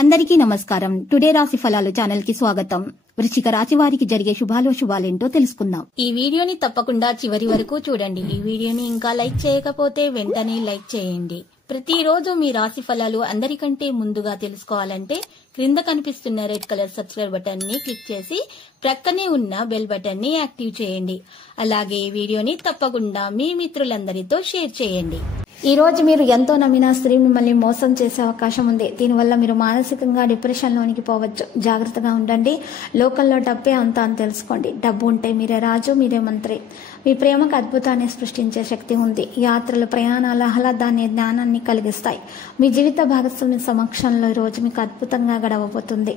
అందరికీ నమస్కారం. టుడే రాశి ఫలాలు ఛానల్ కి స్వాగతం. వృశ్చిక రాశి వారికి జరిగే శుభాలేంటో తెలుసుకుందాం. ఈ వీడియోని తప్పకుండా చివరి వరకు చూడండి. ఈ వీడియోని ఇంకా లైక్ చేయకపోతే వెంటనే లైక్ చేయండి. ప్రతిరోజు మీ రాశి ఫలాలు అందరికంటే ముందుగా తెలుసుకోవాలంటే క్రింద కనిపిస్తున్న రెడ్ కలర్ సబ్స్క్రైబ్ బటన్ ని క్లిక్ చేసి ప్రక్కనే ఉన్న బెల్ బటన్ ని యాక్టివ్ చేయండి. అలాగే ఈ వీడియోని తప్పకుండా మీ మిత్రులందరితో షేర్ చేయండి. ఈ రోజు మీరు ఎంతో నమ్మిన స్త్రీ మిమ్మల్ని మోసం చేసే అవకాశం ఉంది. దీనివల్ల మీరు మానసికంగా డిప్రెషన్ లోనికి పోవచ్చు. జాగ్రత్తగా ఉండండి. లోకల్లో డబ్బే అంతా అని తెలుసుకోండి. డబ్బు ఉంటే మీరే రాజు, మీరే మంత్రి. మీ ప్రేమకు అద్భుతాన్ని సృష్టించే శక్తి ఉంది. యాత్రలు, ప్రయాణాలు ఆహ్లాదాన్ని, జ్ఞానాన్ని కలిగిస్తాయి. మీ జీవిత భాగస్వామి సమక్షంలో ఈ రోజు మీకు అద్భుతంగా గడవబోతుంది.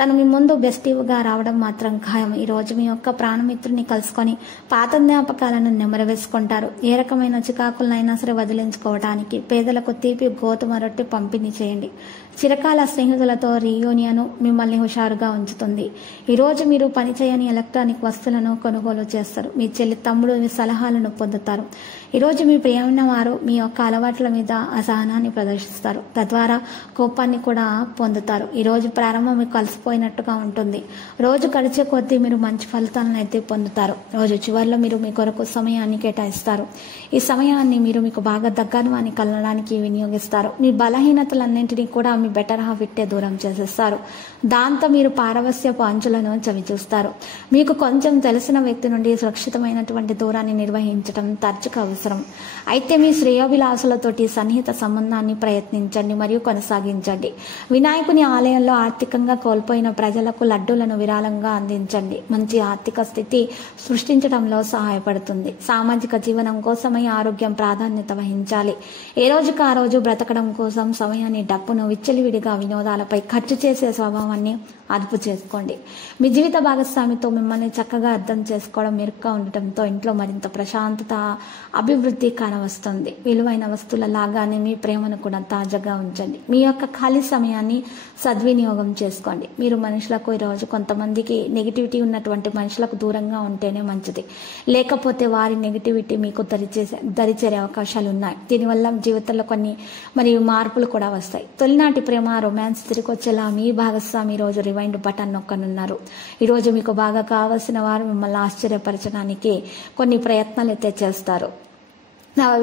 తను మీ ముందు బెస్టివ్గా రావడం మాత్రం ఖాయం. ఈ రోజు మీ యొక్క ప్రాణమిత్రుని కలుసుకొని పాత జ్ఞాపకాలను నెమరవేసుకుంటారు. ఏ రకమైన చికాకులనైనా సరే వదిలించుకోవడానికి పేదలకు తీపి గోధుమ రొట్టె పంపిణీ చేయండి. చిరకాల స్నేహితులతో రీయూనియన్ మిమ్మల్ని హుషారుగా ఉంచుతుంది. ఈ రోజు మీరు పనిచేయని ఎలక్ట్రానిక్ వస్తువులను కొనుగోలు చేస్తారు. మీ చెల్లి, తమ్ముడు మీ సలహాలను పొందుతారు. ఈరోజు మీ ప్రియమైన వారు మీ యొక్క అలవాట్ల మీద అసహనాన్ని ప్రదర్శిస్తారు. తద్వారా కోపాన్ని కూడా పొందుతారు. ఈ రోజు ప్రారంభం మీకు కలిసిపోయినట్టుగా ఉంటుంది. రోజు గడిచే కొద్దీ మీరు మంచి ఫలితాలను అయితే పొందుతారు. రోజు చివరిలో మీరు మీ కొరకు సమయాన్ని కేటాయిస్తారు. ఈ సమయాన్ని మీరు మీకు బాగా దగ్గర వారిని కలవడానికి వినియోగిస్తారు. మీ బలహీనతలన్నింటినీ కూడా మీ బెటర్ హాఫ్ ఇట్టే దూరం చేసేస్తారు. దాంతో మీరు పారవస్యపు అంచులను చవిచూస్తారు. మీకు కొంచెం తెలిసిన వ్యక్తి నుండి సురక్షితమైనటువంటి దూరాన్ని నిర్వహించడం తరచుగా అవసరం. అయితే మీ శ్రేయోభిలాసులతోటి సన్నిహిత సంబంధాన్ని ప్రయత్నించండి మరియు కొనసాగించండి. వినాయకుని ఆలయంలో ఆర్థికంగా కోల్పోయిన ప్రజలకు లడ్డూలను విరాళంగా అందించండి. మంచి ఆర్థిక స్థితి సృష్టించడంలో సహాయపడుతుంది. సామాజిక జీవనం కోసమై ఆరోగ్యం ప్రాధాన్యత వహించాలి. ఏ రోజుకు ఆ రోజు బ్రతకడం కోసం సమయాన్ని, డబ్బును విచ్చలివిడిగా వినోదాలపై ఖర్చు చేసే స్వభావాన్ని అదుపు చేసుకోండి. మీ జీవిత భాగస్వామితో మిమ్మల్ని చక్కగా అర్థం చేసుకోవడం మెరుగ్గా ఉండటంతో ఇంట్లో మరింత ప్రశాంతత, అభివృద్ధి కానవస్తుంది. విలువైన వస్తువుల లాగానే మీ ప్రేమను కూడా తాజాగా ఉంచండి. మీ యొక్క ఖాళీ సమయాన్ని సద్వినియోగం చేసుకోండి. మీరు మనుషులకు ఈరోజు కొంతమందికి నెగిటివిటీ ఉన్నటువంటి మనుషులకు దూరంగా ఉంటేనే మంచిది. లేకపోతే వారి నెగిటివిటీ మీకు దరిచేరే అవకాశాలు ఉన్నాయి. దీనివల్ల జీవితంలో కొన్ని మార్పులు కూడా వస్తాయి. తొలినాటి ప్రేమ, రొమాన్స్ తిరిగొచ్చేలా మీ భాగస్వామి ఈ రోజు రివైండ్ బటన్ నొక్కనున్నారు. ఈరోజు మీకు బాగా కావలసిన వారు మిమ్మల్ని ఆశ్చర్యపరచడానికి కొన్ని ప్రయత్నాలు అయితే చేస్తారు.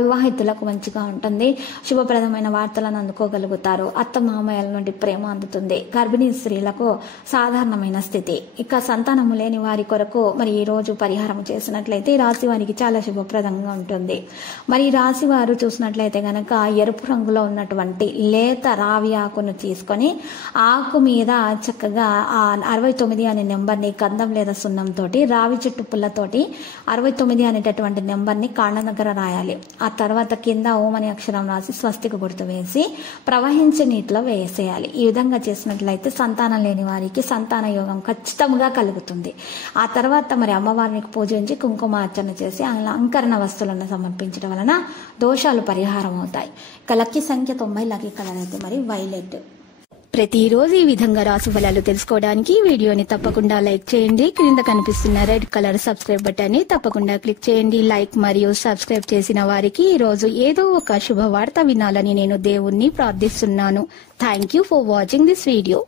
వివాహితులకు మంచిగా ఉంటుంది. శుభప్రదమైన వార్తలను అందుకోగలుగుతారు. అత్తమామయ్యల నుండి ప్రేమ అందుతుంది. గర్భిణీ స్త్రీలకు సాధారణమైన స్థితి. ఇక సంతానము లేని వారి కొరకు ఈ రోజు పరిహారం చేసినట్లయితే ఈ రాశి వారికి చాలా శుభప్రదంగా ఉంటుంది. ఈ రాశి వారు చూసినట్లయితే గనక ఎరుపు రంగులో ఉన్నటువంటి లేత రావి ఆకును తీసుకొని ఆకు మీద చక్కగా 69 అనే నెంబర్ని గంధం లేదా సున్నంతో, రావి చెట్టు పుల్లతోటి 69 అనేటటువంటి నెంబర్ని కాళ్ళ దగ్గర రాయాలి. ఆ తర్వాత కింద ఓం అనే అక్షరం రాసి స్వస్తిక గుర్తు వేసి ప్రవహించే నీటిలో వేసేయాలి. ఈ విధంగా చేసినట్లయితే సంతానం లేని వారికి సంతాన యోగం ఖచ్చితంగా కలుగుతుంది. ఆ తర్వాత అమ్మవారిని పూజించి కుంకుమార్చన చేసి అలంకరణ వస్తువులను సమర్పించడం వలన దోషాలు పరిహారం అవుతాయి. ఇక లక్కీ సంఖ్య 90, లక్కీ కలర్ అయితే వైలెట్. ప్రతిరోజు ఈ విధంగా రాశి ఫలాలు తెలుసుకోవడానికి వీడియోని తప్పకుండా లైక్ చేయండి. క్రింద కనిపిస్తున్న రెడ్ కలర్ సబ్స్క్రైబ్ బటన్ ని తప్పకుండా క్లిక్ చేయండి. లైక్ మరియు సబ్స్క్రైబ్ చేసిన వారికి ఈ రోజు ఏదో ఒక శుభవార్త వినాలని నేను దేవుణ్ణి ప్రార్థిస్తున్నాను. Thank you for watching this video.